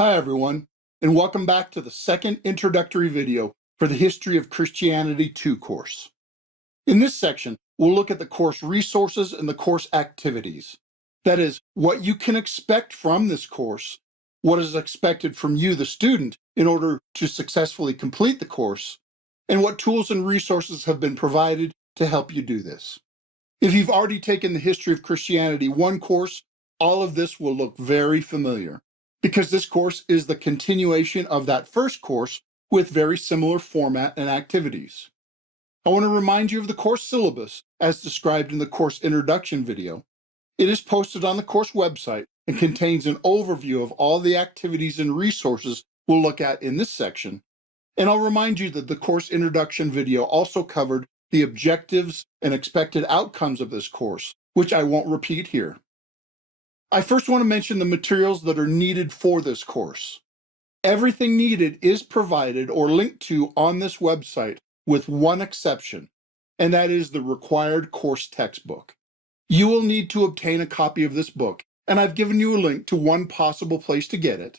Hi everyone, and welcome back to the second introductory video for the History of Christianity 2 course. In this section, we'll look at the course resources and the course activities. That is, what you can expect from this course, what is expected from you, the student, in order to successfully complete the course, and what tools and resources have been provided to help you do this. If you've already taken the History of Christianity 1 course, all of this will look very familiar, because this course is the continuation of that first course with very similar format and activities. I want to remind you of the course syllabus as described in the course introduction video. It is posted on the course website and contains an overview of all the activities and resources we'll look at in this section. And I'll remind you that the course introduction video also covered the objectives and expected outcomes of this course, which I won't repeat here. I first want to mention the materials that are needed for this course. Everything needed is provided or linked to on this website with one exception, and that is the required course textbook. You will need to obtain a copy of this book, and I've given you a link to one possible place to get it.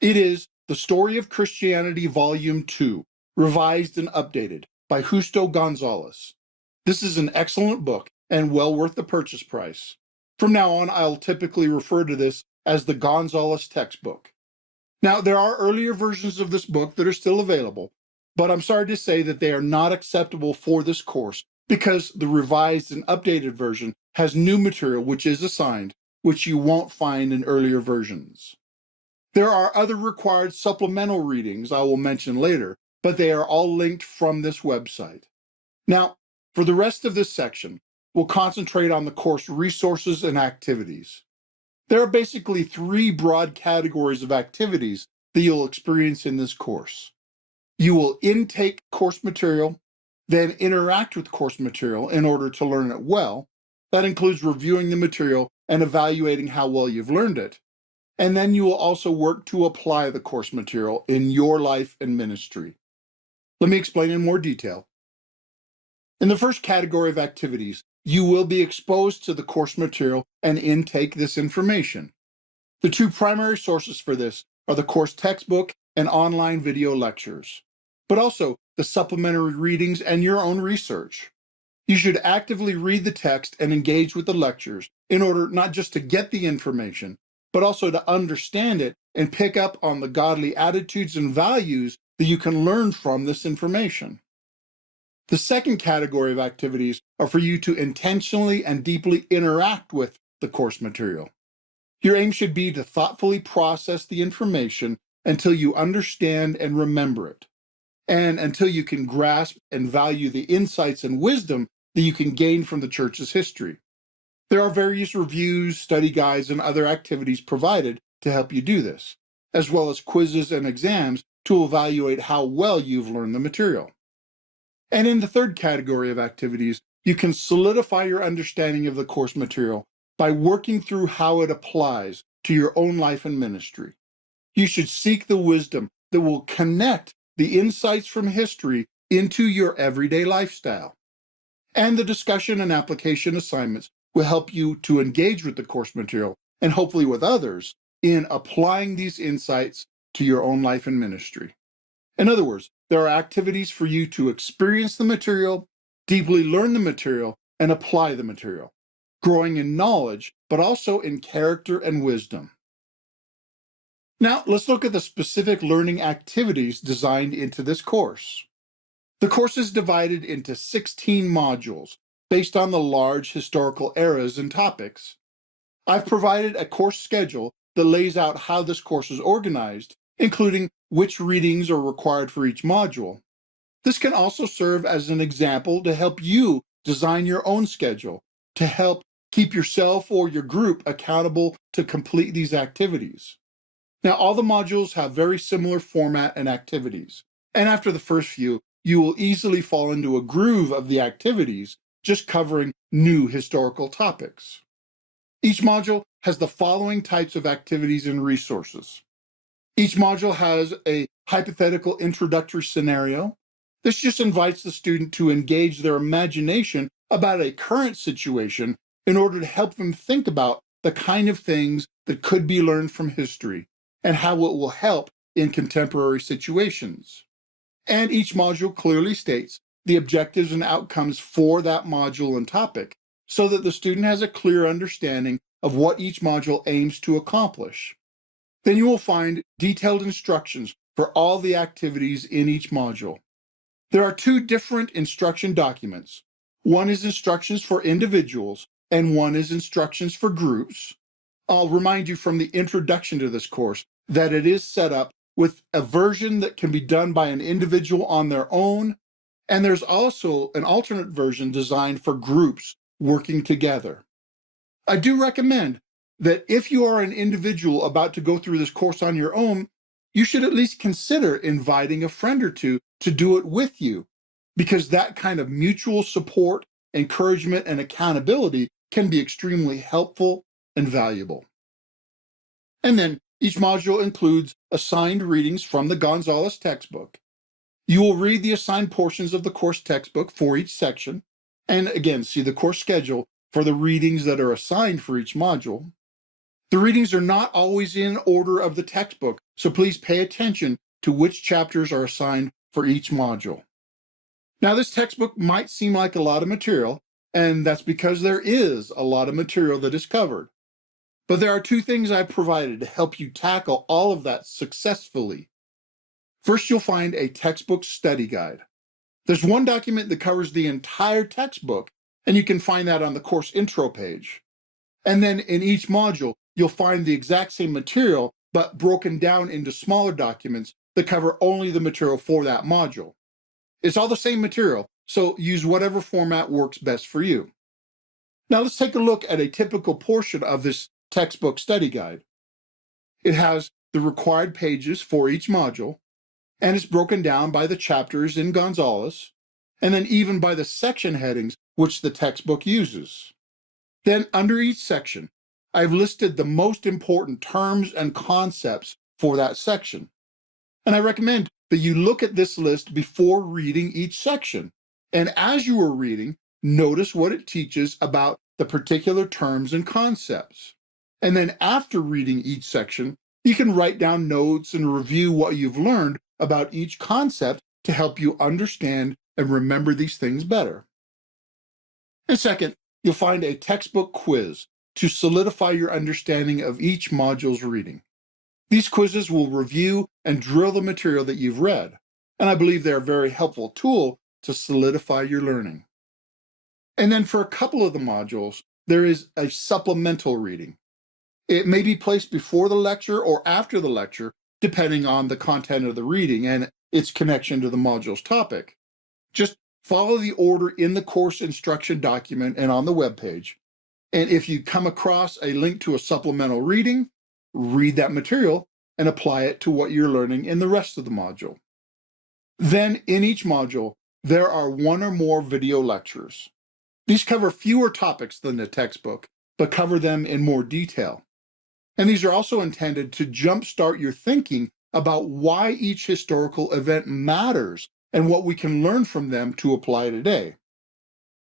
It is The Story of Christianity Volume 2, revised and updated by Justo Gonzalez. This is an excellent book and well worth the purchase price. From now on, I'll typically refer to this as the Gonzalez textbook. Now, there are earlier versions of this book that are still available, but I'm sorry to say that they are not acceptable for this course because the revised and updated version has new material which is assigned, which you won't find in earlier versions. There are other required supplemental readings I will mention later, but they are all linked from this website. Now, for the rest of this section, we'll concentrate on the course resources and activities. There are basically 3 broad categories of activities that you'll experience in this course. You will intake course material, then interact with course material in order to learn it well. That includes reviewing the material and evaluating how well you've learned it. And then you will also work to apply the course material in your life and ministry. Let me explain in more detail. In the first category of activities, you will be exposed to the course material and intake this information. The 2 primary sources for this are the course textbook and online video lectures, but also the supplementary readings and your own research. You should actively read the text and engage with the lectures in order not just to get the information, but also to understand it and pick up on the godly attitudes and values that you can learn from this information. The second category of activities are for you to intentionally and deeply interact with the course material. Your aim should be to thoughtfully process the information until you understand and remember it, and until you can grasp and value the insights and wisdom that you can gain from the church's history. There are various reviews, study guides, and other activities provided to help you do this, as well as quizzes and exams to evaluate how well you've learned the material. And in the third category of activities, you can solidify your understanding of the course material by working through how it applies to your own life and ministry. You should seek the wisdom that will connect the insights from history into your everyday lifestyle. And the discussion and application assignments will help you to engage with the course material and hopefully with others in applying these insights to your own life and ministry. In other words, there are activities for you to experience the material, deeply learn the material, and apply the material, growing in knowledge, but also in character and wisdom. Now, let's look at the specific learning activities designed into this course. The course is divided into 16 modules based on the large historical eras and topics. I've provided a course schedule that lays out how this course is organized, including which readings are required for each module. This can also serve as an example to help you design your own schedule, to help keep yourself or your group accountable to complete these activities. Now, all the modules have very similar format and activities, and after the first few, you will easily fall into a groove of the activities, just covering new historical topics. Each module has the following types of activities and resources. Each module has a hypothetical introductory scenario. This just invites the student to engage their imagination about a current situation in order to help them think about the kind of things that could be learned from history and how it will help in contemporary situations. And each module clearly states the objectives and outcomes for that module and topic, so that the student has a clear understanding of what each module aims to accomplish. Then you will find detailed instructions for all the activities in each module. There are two different instruction documents. One is instructions for individuals, and one is instructions for groups. I'll remind you from the introduction to this course that it is set up with a version that can be done by an individual on their own, and there's also an alternate version designed for groups working together. I do recommend that if you are an individual about to go through this course on your own, you should at least consider inviting a friend or two to do it with you, because that kind of mutual support, encouragement, and accountability can be extremely helpful and valuable. And then each module includes assigned readings from the Gonzalez textbook. You will read the assigned portions of the course textbook for each section, and again, see the course schedule for the readings that are assigned for each module. The readings are not always in order of the textbook, so please pay attention to which chapters are assigned for each module. Now, this textbook might seem like a lot of material, and that's because there is a lot of material that is covered. But there are two things I've provided to help you tackle all of that successfully. First, you'll find a textbook study guide. There's one document that covers the entire textbook, and you can find that on the course intro page. And then in each module, you'll find the exact same material, but broken down into smaller documents that cover only the material for that module. It's all the same material, so use whatever format works best for you. Now let's take a look at a typical portion of this textbook study guide. It has the required pages for each module, and it's broken down by the chapters in Gonzalez, and then even by the section headings which the textbook uses. Then under each section, I've listed the most important terms and concepts for that section. And I recommend that you look at this list before reading each section. And as you are reading, notice what it teaches about the particular terms and concepts. And then after reading each section, you can write down notes and review what you've learned about each concept to help you understand and remember these things better. And second, you'll find a textbook quiz to solidify your understanding of each module's reading. These quizzes will review and drill the material that you've read, and I believe they're a very helpful tool to solidify your learning. And then for a couple of the modules, there is a supplemental reading. It may be placed before the lecture or after the lecture, depending on the content of the reading and its connection to the module's topic. Just follow the order in the course instruction document and on the webpage. And if you come across a link to a supplemental reading, read that material and apply it to what you're learning in the rest of the module. Then in each module, there are one or more video lectures. These cover fewer topics than the textbook, but cover them in more detail. And these are also intended to jumpstart your thinking about why each historical event matters and what we can learn from them to apply today.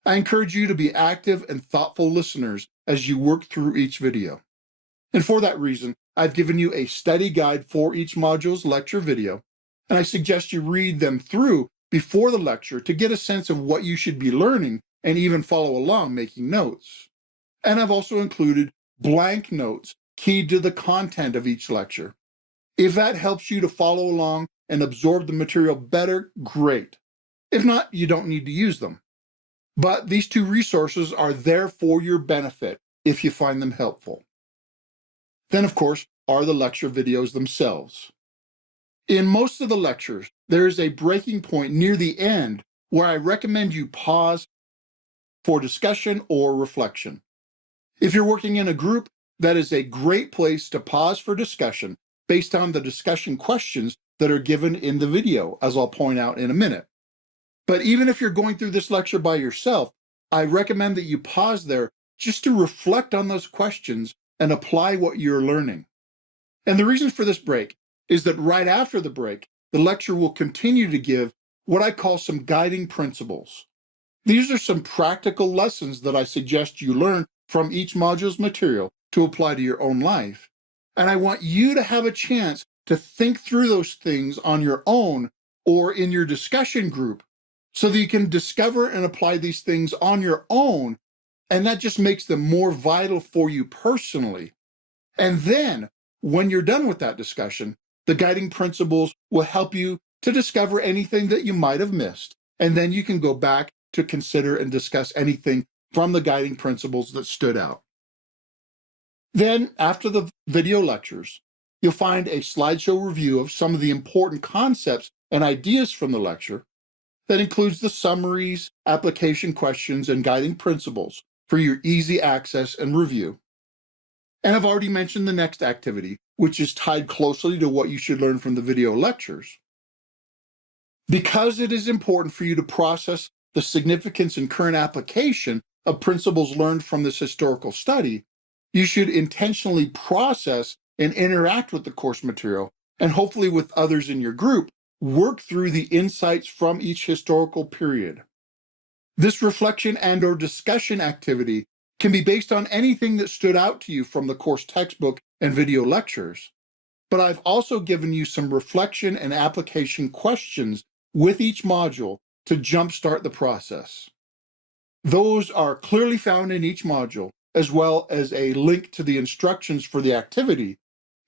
I encourage you to be active and thoughtful listeners as you work through each video. And for that reason, I've given you a study guide for each module's lecture video, and I suggest you read them through before the lecture to get a sense of what you should be learning and even follow along making notes. And I've also included blank notes keyed to the content of each lecture. If that helps you to follow along and absorb the material better, great. If not, you don't need to use them. But these two resources are there for your benefit if you find them helpful. Then, of course, are the lecture videos themselves. In most of the lectures, there is a breaking point near the end where I recommend you pause for discussion or reflection. If you're working in a group, that is a great place to pause for discussion based on the discussion questions that are given in the video, as I'll point out in a minute. But even if you're going through this lecture by yourself, I recommend that you pause there just to reflect on those questions and apply what you're learning. And the reason for this break is that right after the break, the lecture will continue to give what I call some guiding principles. These are some practical lessons that I suggest you learn from each module's material to apply to your own life. and I want you to have a chance to think through those things on your own or in your discussion group so that you can discover and apply these things on your own, and that just makes them more vital for you personally. And then, when you're done with that discussion, the guiding principles will help you to discover anything that you might have missed, and then you can go back to consider and discuss anything from the guiding principles that stood out. Then, after the video lectures, you'll find a slideshow review of some of the important concepts and ideas from the lecture that includes the summaries, application questions, and guiding principles for your easy access and review. And I've already mentioned the next activity, which is tied closely to what you should learn from the video lectures. Because it is important for you to process the significance and current application of principles learned from this historical study, you should intentionally process and interact with the course material, and hopefully with others in your group, work through the insights from each historical period. This reflection and/or discussion activity can be based on anything that stood out to you from the course textbook and video lectures, but I've also given you some reflection and application questions with each module to jumpstart the process. Those are clearly found in each module, as well as a link to the instructions for the activity,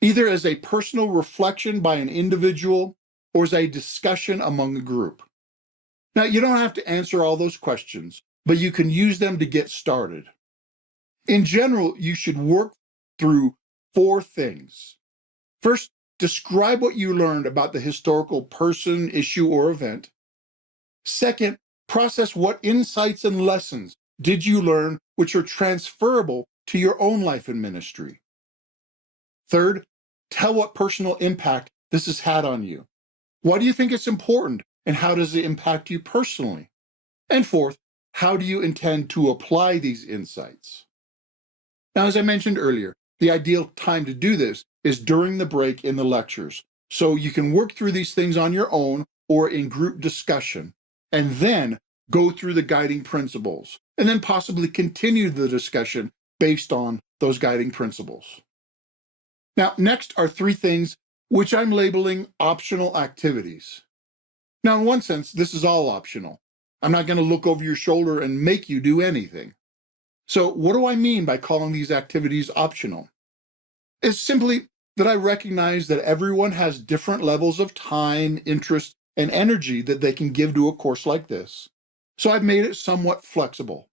either as a personal reflection by an individual or as a discussion among a group. Now, you don't have to answer all those questions, but you can use them to get started. In general, you should work through 4 things. First, describe what you learned about the historical person, issue, or event. Second, process what insights and lessons did you learn which are transferable to your own life and ministry. Third, tell what personal impact this has had on you. Why do you think it's important, and how does it impact you personally? And fourth, how do you intend to apply these insights? Now, as I mentioned earlier, the ideal time to do this is during the break in the lectures, so you can work through these things on your own or in group discussion, and then go through the guiding principles, and then possibly continue the discussion based on those guiding principles. Now, next are 3 things which I'm labeling optional activities. Now, in one sense, this is all optional. I'm not going to look over your shoulder and make you do anything. So what do I mean by calling these activities optional? It's simply that I recognize that everyone has different levels of time, interest, and energy that they can give to a course like this. So I've made it somewhat flexible.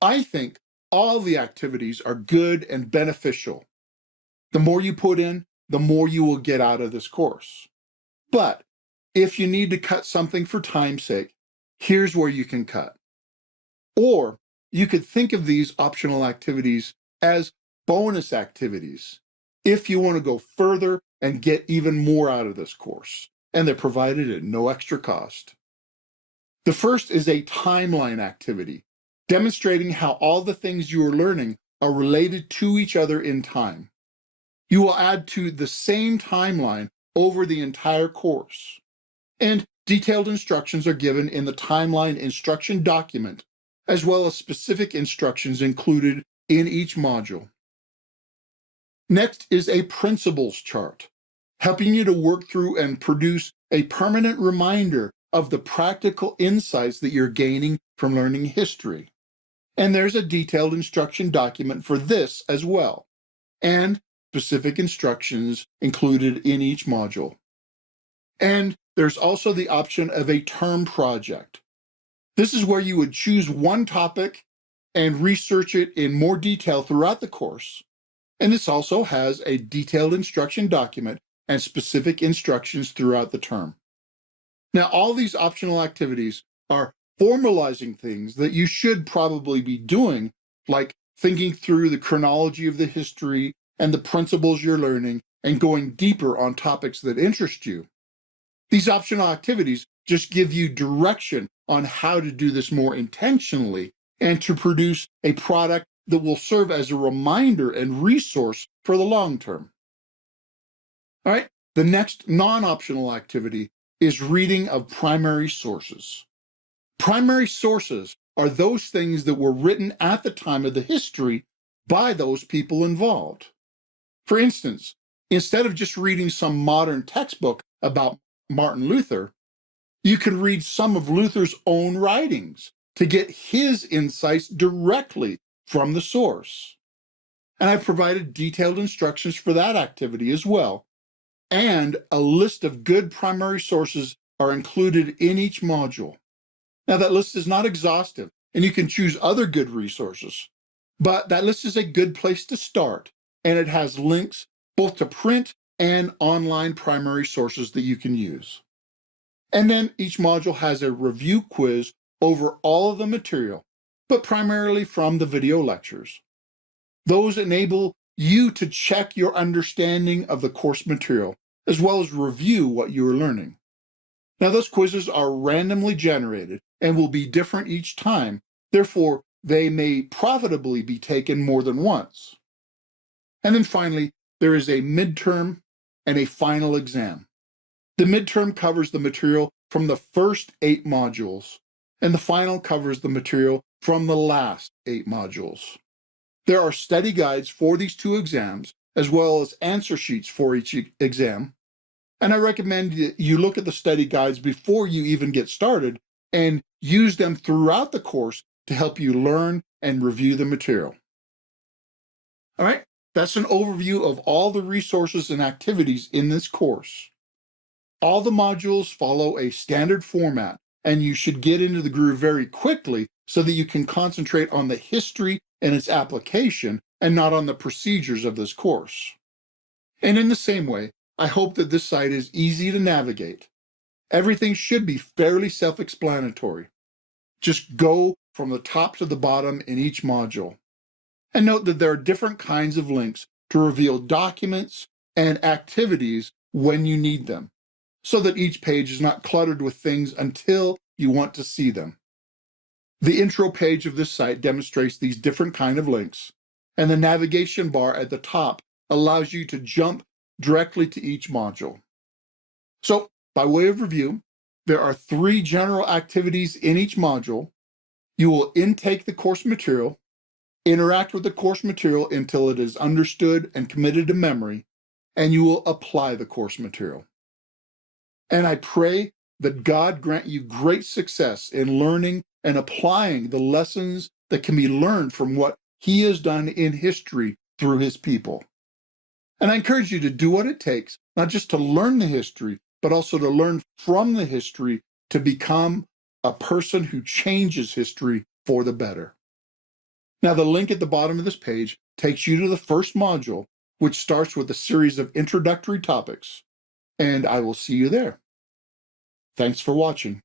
I think all the activities are good and beneficial. The more you put in, the more you will get out of this course. But if you need to cut something for time's sake, here's where you can cut. Or you could think of these optional activities as bonus activities if you want to go further and get even more out of this course, and they're provided at no extra cost. The first is a timeline activity, demonstrating how all the things you are learning are related to each other in time. You will add to the same timeline over the entire course, and detailed instructions are given in the timeline instruction document, as well as specific instructions included in each module. Next is a principles chart, helping you to work through and produce a permanent reminder of the practical insights that you're gaining from learning history. And there's a detailed instruction document for this as well, and specific instructions included in each module. And there's also the option of a term project. This is where you would choose one topic and research it in more detail throughout the course. And this also has a detailed instruction document and specific instructions throughout the term. Now, all these optional activities are formalizing things that you should probably be doing, like thinking through the chronology of the history and the principles you're learning and going deeper on topics that interest you. These optional activities just give you direction on how to do this more intentionally and to produce a product that will serve as a reminder and resource for the long term. All right, the next non-optional activity is reading of primary sources. Primary sources are those things that were written at the time of the history by those people involved. For instance, instead of just reading some modern textbook about Martin Luther, you can read some of Luther's own writings to get his insights directly from the source. And I've provided detailed instructions for that activity as well. And a list of good primary sources are included in each module. Now, that list is not exhaustive, and you can choose other good resources, but that list is a good place to start, and it has links both to print and online primary sources that you can use. And then each module has a review quiz over all of the material, but primarily from the video lectures. Those enable you to check your understanding of the course material, as well as review what you are learning. Now, those quizzes are randomly generated and will be different each time. Therefore, they may profitably be taken more than once. And then finally, there is a midterm and a final exam. The midterm covers the material from the first 8 modules, and the final covers the material from the last 8 modules. There are study guides for these 2 exams, as well as answer sheets for each exam. And I recommend that you look at the study guides before you even get started and use them throughout the course to help you learn and review the material. All right, that's an overview of all the resources and activities in this course. All the modules follow a standard format, and you should get into the groove very quickly so that you can concentrate on the history and its application and not on the procedures of this course. And in the same way, I hope that this site is easy to navigate. Everything should be fairly self-explanatory. Just go from the top to the bottom in each module. And note that there are different kinds of links to reveal documents and activities when you need them, so that each page is not cluttered with things until you want to see them. The intro page of this site demonstrates these different kinds of links, and the navigation bar at the top allows you to jump directly to each module. So, by way of review, there are 3 general activities in each module. You will intake the course material, interact with the course material until it is understood and committed to memory, and you will apply the course material. And I pray that God grant you great success in learning and applying the lessons that can be learned from what He has done in history through His people. And I encourage you to do what it takes, not just to learn the history, but also to learn from the history to become a person who changes history for the better. Now, the link at the bottom of this page takes you to the first module, which starts with a series of introductory topics, and I will see you there. Thanks for watching.